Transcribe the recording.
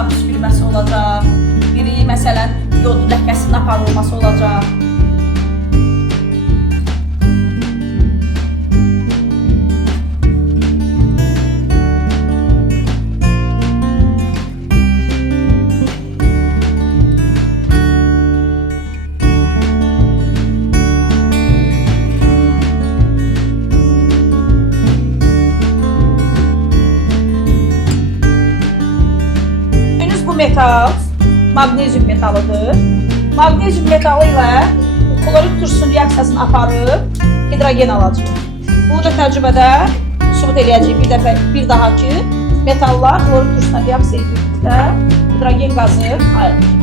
vulkan püskürməsi olacaq, biri məsələn yod ləkəsinin aparılması olacaq. Metal, magnezyum metalıdır. Magnezyum metalı ilə klorid turşusunun reaksiyasını aparıb hidrogen alacaq. Burada təcrübədə sübut eləyəcək bir daha ki, metallar klorid turşusuna reaksiya edildikdə hidrogen qazı ayrılır.